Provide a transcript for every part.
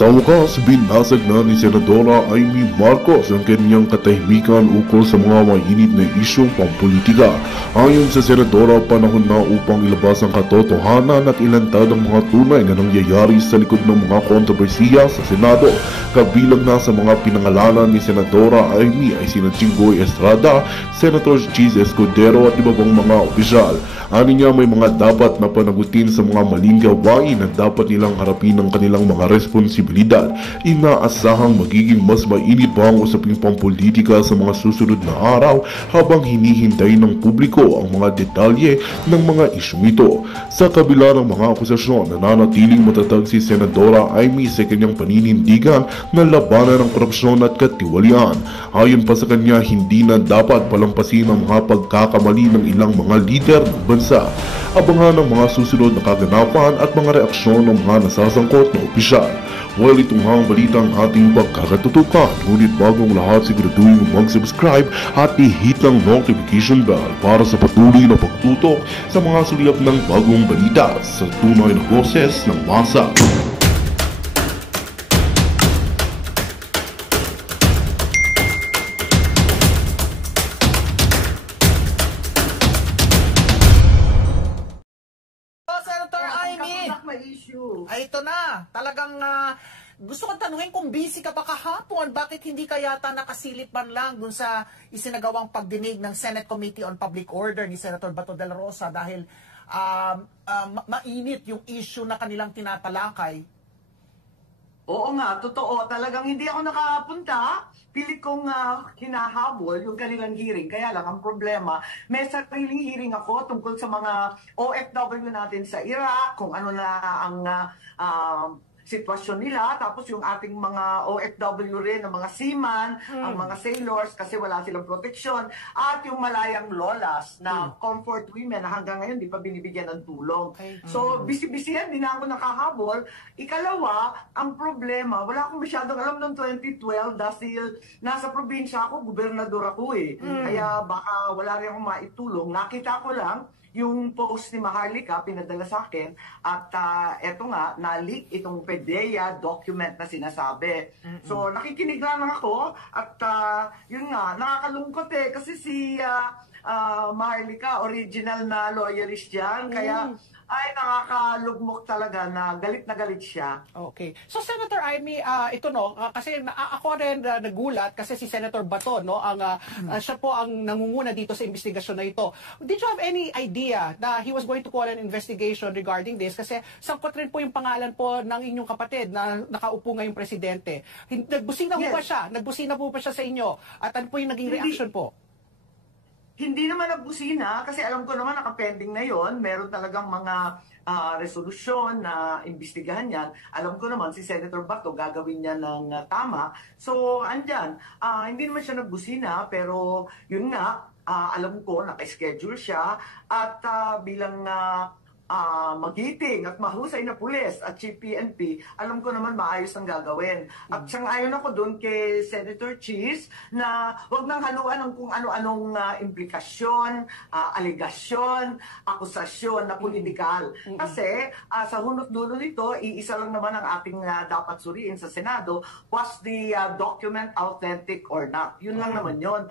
Sa wakas, binasag na ni Senadora Amy Marcos ang kanyang katahimikan ukol sa mga mainit na isyong pampolitika. Ayon sa Senadora, panahon na upang ilabas ang katotohanan at ilantad ang mga tunay na nangyayari sa likod ng mga kontrobersiya sa Senado. Kabilang na sa mga pinangalanan ni Senadora Amy ay sina Jinggoy Estrada, Senator Chis Escudero at iba pang mga opisyal. Ani niya may mga dapat na panagutin sa mga maling gawain na dapat nilang harapin ang kanilang mga responsibilidad. Inaasahang magiging mas mainit pa ang usaping pampolitika sa mga susunod na araw habang hinihintay ng publiko ang mga detalye ng mga isyong ito. Sa kabila ng mga akusasyon, nananatiling matatag si Senadora Amy sa kanyang paninindigan na labanan ng korupsyon at katiwalian. Ayon pa sa kanya, hindi na dapat palampasin ang mga pagkakamali ng ilang mga lider ng bansa. Abangan ang mga susunod na kaganapan at mga reaksyon ng mga nasasangkot na opisyal. Well, itong hang balita ang ating pagkakatutukan. Ngunit bagong lahat, siguraduhin mag-subscribe at i-hit ang notification bell para sa patuloy na pagtutok sa mga suliyap ng bagong balita sa tunay na boses ng masa. Ay, ito na. Talagang gusto kong tanungin kung busy ka pa kahapon, bakit hindi ka yata nakasilip man lang dun sa isinagawang pagdinig ng Senate Committee on Public Order ni Senator Bato de la Rosa dahil mainit yung issue na kanilang tinatalakay? Oo nga, totoo. Talagang hindi ako nakapunta. Pilit kong hinahabol yung kanilang hearing. Kaya lang, ang problema, may sariling hearing ako tungkol sa mga OFW natin sa Iraq, kung ano na ang sitwasyon nila, tapos yung ating mga OFW rin, ang mga seaman, ang mga sailors, kasi wala silang proteksyon, at yung malayang lolas na comfort women na hanggang ngayon di pa binibigyan ng tulong. So, busy-busy yan, di na ako nakahabol. Ikalawa, ang problema, wala akong masyadong alam noong 2012 dahil nasa probinsya ako, gobernador ako eh. Kaya baka wala rin akong maitulong. Nakita ko lang, yung post ni Maharlika, pinadala sa akin, at eto nga, na-leak itong PDEA document na sinasabi. So, nakikinig lang ako, at yun nga, nakakalungkot eh, kasi si Maharlika, original na loyalist yan, kaya ay nakakalugmok talaga na galit siya. Okay. So Senator Amy, ito no, kasi ako rin nagulat kasi si Senator Bato no, ang siya po ang nangunguna dito sa investigasyon na ito. Did you have any idea na he was going to call an investigation regarding this? Kasi sangkot rin po yung pangalan po ng inyong kapatid na nakaupo ngayong presidente. Nagbusina po ba siya? Nagbusina po ba siya sa inyo? At ano po yung naging reaction po? Hindi naman nagbusina kasi alam ko naman nakapending na yon. Meron talagang mga resolusyon na imbestigahan yan. Alam ko naman si Senator Bato gagawin niya ng tama. So, andyan. Hindi naman siya nagbusina pero yun nga, alam ko naka-schedule siya at bilang magiting at mahusay na pulis at Chief PNP, alam ko naman maayos ang gagawin. At sang-ayon ako doon kay Senator Chis na wag nang haluan ng kung ano-anong implikasyon, alegasyon, akusasyon na politikal. Kasi sa hunot dulo nito, iisa lang naman ang ating dapat suriin sa Senado, was the document authentic or not? Yun lang naman yun.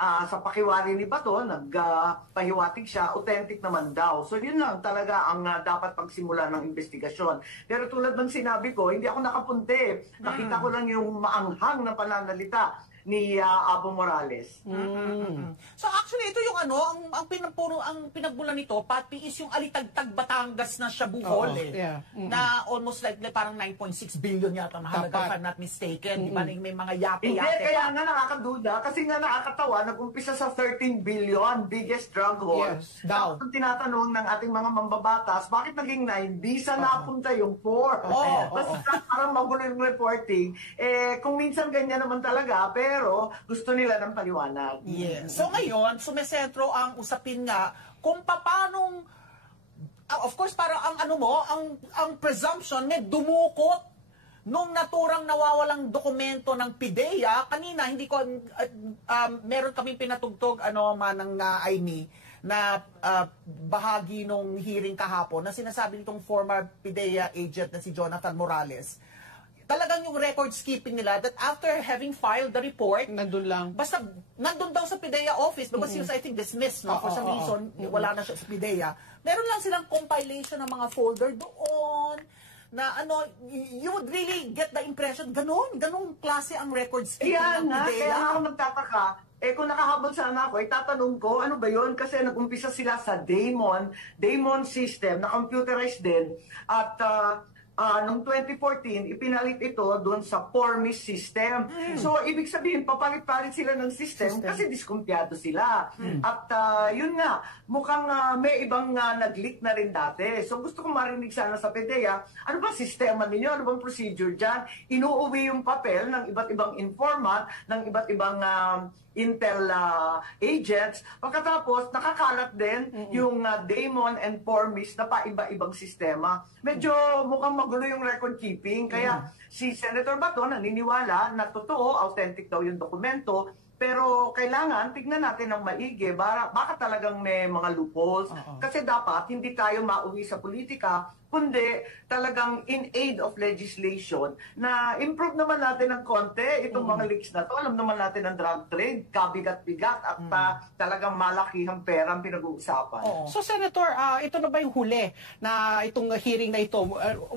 Sa pakiwari ni Bato, nagpahiwatig siya, authentic naman daw. So yun lang talaga ang dapat pagsimula ng investigasyon. Pero tulad ng sinabi ko, hindi ako nakapunte. Nakita ko lang yung maanghang na pananalita ni Abo Morales. So actually ito yung ang pinagbulan nito, pati is yung Alitagtag Batangas na Shabuhol na almost like parang 9.6 billion yata na halaga, if I'm not mistaken. Di ba may mga yate-yate pa? Kaya nga nakakaduda kasi nga nakakatawa, nag-umpisa sa 13 billion, biggest drug haul. Yes, daw. Tapos tinatanong ng ating mga mambabatas, bakit naging 9? Di sa napunta yung 4. Tapos parang magulo yung reporting. Kung minsan ganyan naman talaga, pero gusto nila ng paliwanag. Yes. So ngayon, sumesentro ang usapin nga kung paanong, of course, para ang presumption may dumukot nung naturang nawawalang dokumento ng PDEA. Kanina, hindi ko, meron kaming pinatugtog, manang Amy, na bahagi nung hearing kahapon na sinasabi nitong former PDEA agent na si Jonathan Morales. talagang yung records keeping nila that after having filed the report, Nandun lang. basta nandun daw sa PIDEA office because he was, I think, dismissed, no? For some reason, wala na siya sa PIDEA. Meron lang silang compilation ng mga folder doon na ano, you would really get the impression, ganong klase ang records keeping Kaya ng nga, PIDEA. kaya ako nagtataka. Kung nakahabol sana ako, itatanong ko, ano ba yun? Kasi nag-umpisa sila sa Daemon system, na computerized din. At noong 2014, ipinalit ito doon sa Formis system. So, ibig sabihin, papalit-palit sila ng system kasi diskumpiyado sila. At yun nga, mukhang may ibang nag-leak na rin dati. So, gusto kong marinig sana sa PIDEA, ano ba sistema ninyo? Ano bang procedure dyan? Inuuwi yung papel ng iba't ibang informant, ng iba't ibang Intel agents. Pagkatapos, nakakalat din yung Daemon and Formis na paiba-ibang sistema. Medyo mukhang magulo yung record keeping. Kaya si Senator Bato naniniwala na totoo, authentic daw yung dokumento. Pero kailangan tignan natin ng maigi. Baka talagang may mga loopholes. Kasi dapat hindi tayo mauwi sa politika, kundi talagang in aid of legislation na improve naman natin ng konti itong mga leaks na to. Alam naman natin ang drug trade, kabigat-bigat at talagang malakihang pera ang pinag-uusapan. So Senator, ito na ba yung huli na itong hearing na ito?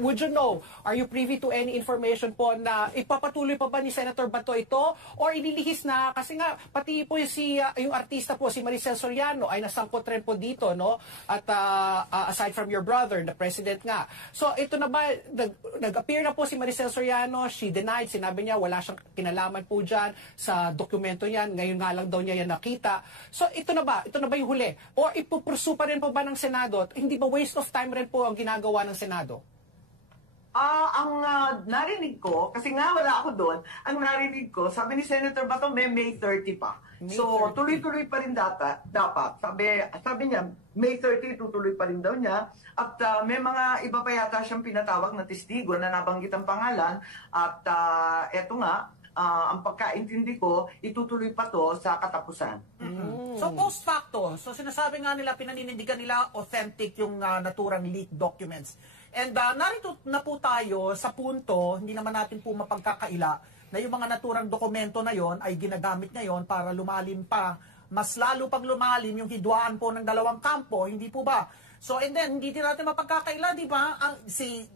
Would you know, are you privy to any information po na ipapatuloy pa ba ni Senator Bato ito or inilihis na? Kasi nga pati po yung artista po si Maricel Soriano ay nasangkot rin po dito, no? At aside from your brother, the president nga. So ito na ba, nag-appear na po si Maricel Soriano, she denied, sinabi niya wala siyang kinalaman po dyan sa dokumento yan, ngayon nga lang daw niya yan nakita. So ito na ba yung huli? O ipupursu pa rin po ba ng Senado? Hindi ba waste of time rin po ang ginagawa ng Senado? Ang narinig ko, kasi nga wala ako doon, ang narinig ko, sabi ni Senator Bato, may 30 pa. So, tuloy-tuloy pa rin dapat. Sabi niya, May 30, tutuloy pa rin daw niya. At may mga iba pa yata siyang pinatawag na testigo na nabanggit ang pangalan. At eto nga, ang pagkaintindi ko, itutuloy pa to sa katapusan. So post facto, so sinasabi nga nila, pinaninindigan nila authentic yung naturang leaked documents. And narito na po tayo sa punto, hindi naman natin po mapagkakaila, na yung mga naturang dokumento na yon ay ginagamit ngayon para lumalim pa, mas lalo pang lumalim yung hidwaan po ng dalawang kampo, hindi po ba? So, and then, hindi din natin mapagkakaila, di ba? Si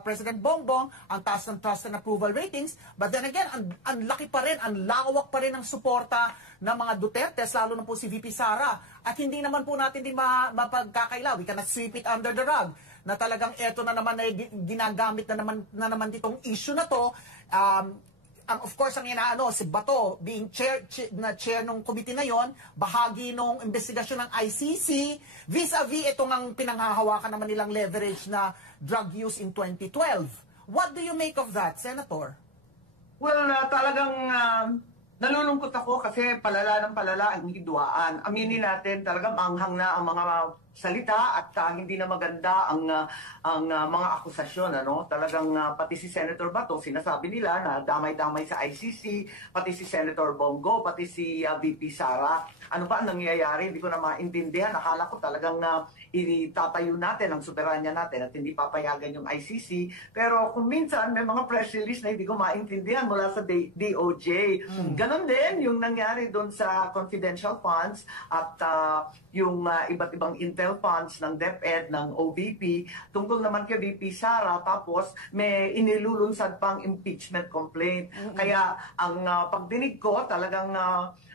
President Bongbong, ang taas ng trust and approval ratings, but then again, ang laki pa rin, ang lawak pa rin ng suporta ng mga Duterte, lalo na po si VP Sara. At hindi naman po natin din mapagkakaila, we cannot sweep it under the rug, na talagang eto na naman ay ginagamit na naman ditong issue na to. Of course, ang inaano, si Bato, being chair ng committee na yon, bahagi ng investigasyon ng ICC, vis-a-vis itong ang pinanghahawakan naman nilang leverage na drug use in 2012. What do you make of that, Senator? Well, talagang nalulungkot ako kasi palala ng palala ang hidwaan. Aminin natin, talagang manghang na ang mga salita at hindi na maganda ang mga akusasyon. Talagang pati si Senator Bato, sinasabi nila na damay-damay sa ICC, pati si Senator Bongo, pati si VP Sara. Ano ba ang nangyayari? Hindi ko na maintindihan. Akala ko talagang itatayo natin ang soberanya natin at hindi papayagan yung ICC. Pero kung minsan may mga press release na hindi ko maintindihan mula sa DOJ. Ganon din yung nangyari doon sa confidential funds at yung iba't ibang intel funds ng DepEd, ng OVP, tungkol naman kay VP Sara, tapos may inilulunsad pang impeachment complaint. Kaya ang pagdinig ko, talagang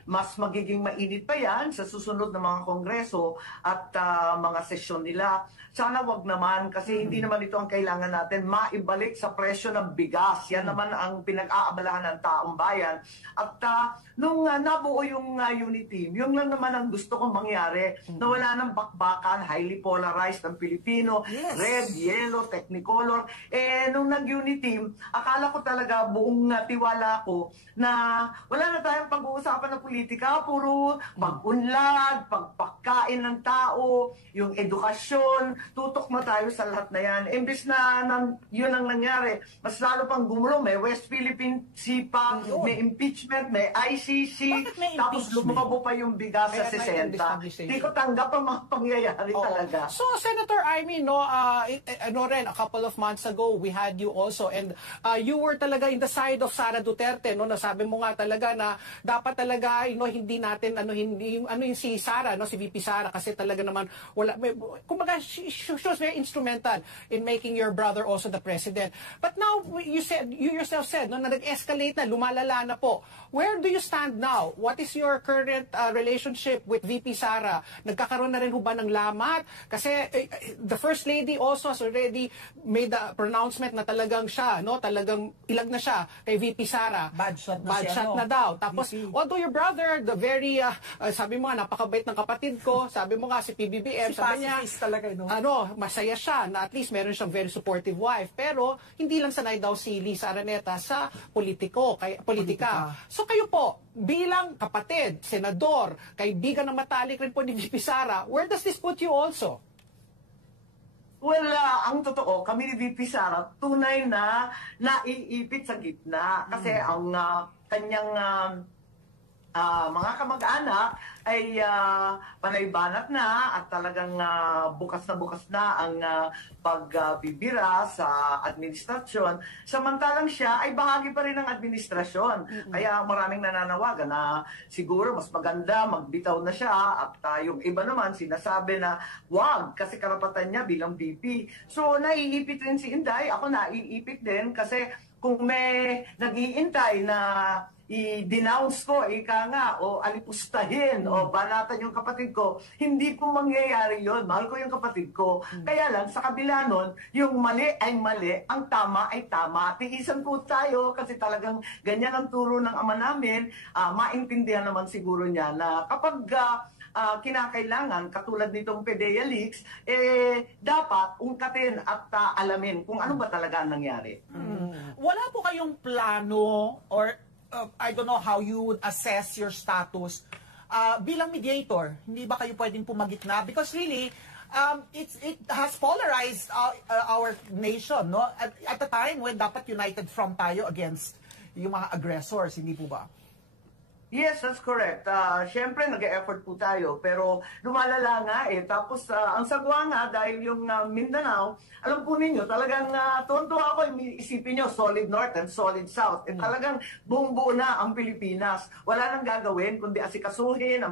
mas magiging mainit pa yan sa susunod na mga kongreso at mga sesyon nila. Sana wag naman, kasi hindi naman ito ang kailangan natin, maibalik sa presyo ng bigas. Yan naman ang pinag-aabalahan ng taong bayan. At nung nabuo yung unit team, yun lang naman ang gusto kong mangyari, na wala ng bakbakan, highly polarized ang Pilipino, red, yellow, technicolor. Nung nag-unit team, akala ko talaga, buong tiwala ko, na wala na tayong pag-uusapan ng politika, puro pag-unlad, pagpakain ng tao, yung edukasyon, tutok na tayo sa lahat na yan. Imbis na yun ang nangyari, mas lalo pang gumulo, may West Philippine Sea pa, may impeachment, may ICC, Bakit may tapos impeachment? lumabo pa yung bigas sa Kaya 60. may Hindi ko tanggap ang mga pangyayari. nangyayari Oo. talaga. So, Senator Amy, no, ano rin, a couple of months ago, we had you also, and you were talaga in the side of Sara Duterte, no, nasabi mo nga talaga na dapat talaga, hindi natin, yung si Sara, no, si VP Sara, kasi talaga naman, kumbaga, she was very instrumental in making your brother also the president. But now, you yourself said, no, na nag-escalate na, lumalala na po. Where do you stand now? What is your current relationship with VP Sara? Nagkakaroon na rin ho ba ng lamat? Kasi the First Lady also has already made a pronouncement na talagang siya, no? Talagang ilag na siya kay VP Sara. Bad shot na Bad siya, shot no? na daw. Tapos, VP. although your brother, the very, sabi mo nga, napakabait ng kapatid ko, sabi mo nga, si PBBM, Si sabi niya, pacifist talaga, no? masaya siya na at least meron siyang very supportive wife. Pero, hindi lang sanay daw si Lisa Araneta sa politika. So, kayo po, bilang kapatid, senador, kaibigan ng matalik rin po ni VP Sara, where does this put you also? Well, ang totoo, kami ni VP Sara, tunay na naiipit sa gitna. Kasi ang kanyang mga kamag-anak ay panaybanat na at talagang bukas na ang pagbibira sa administrasyon. Samantalang siya ay bahagi pa rin ng administrasyon. Kaya maraming nananawagan na siguro mas maganda magbitaw na siya at yung iba naman sinasabi na wag kasi karapatan niya bilang VP. So naiipit rin si Inday, ako naiipit din kasi kung may nag-iintay na i-denounce ko, ika nga, o alipustahin, o banatan yung kapatid ko, hindi po mangyayari yon. Mahal ko yung kapatid ko. Kaya lang, sa kabila nun, yung mali ay mali, ang tama ay tama. Tiisan po tayo kasi talagang ganyan ang turo ng ama namin. Maintindihan naman siguro niya na kapag kinakailangan, katulad nitong PDEA leaks, dapat ungkatin at alamin kung ano ba talaga ang nangyari. Wala po kayong plano or I don't know how you would assess your status bilang mediator. Hindi ba kayo pwedeng pumagitna? Because really, it has polarized our nation, no? At the time when dapat united front tayo against yung mga aggressors, hindi po ba? Yes, that's correct. Siyempre, nag-e-effort po tayo, pero lumalala nga eh. Tapos, ang sagwa nga, dahil yung Mindanao, alam po ninyo, talagang tuwan-tuwa ako, isipin nyo, solid North and solid South. Talagang buong-buo na ang Pilipinas. Wala nang gagawin, kundi asikasuhin ang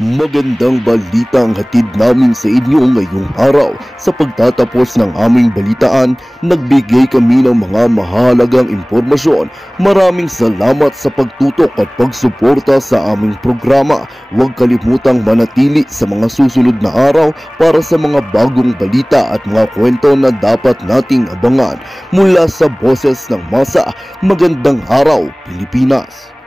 Magandang balita ang hatid namin sa inyo ngayong araw. Sa pagtatapos ng aming balitaan, nagbigay kami ng mga mahalagang impormasyon. Maraming salamat sa pagtutok at pagsuporta sa aming programa. Huwag kalimutang manatili sa mga susunod na araw para sa mga bagong balita at mga kwento na dapat nating abangan. Mula sa Boses ng Masa, magandang araw Pilipinas!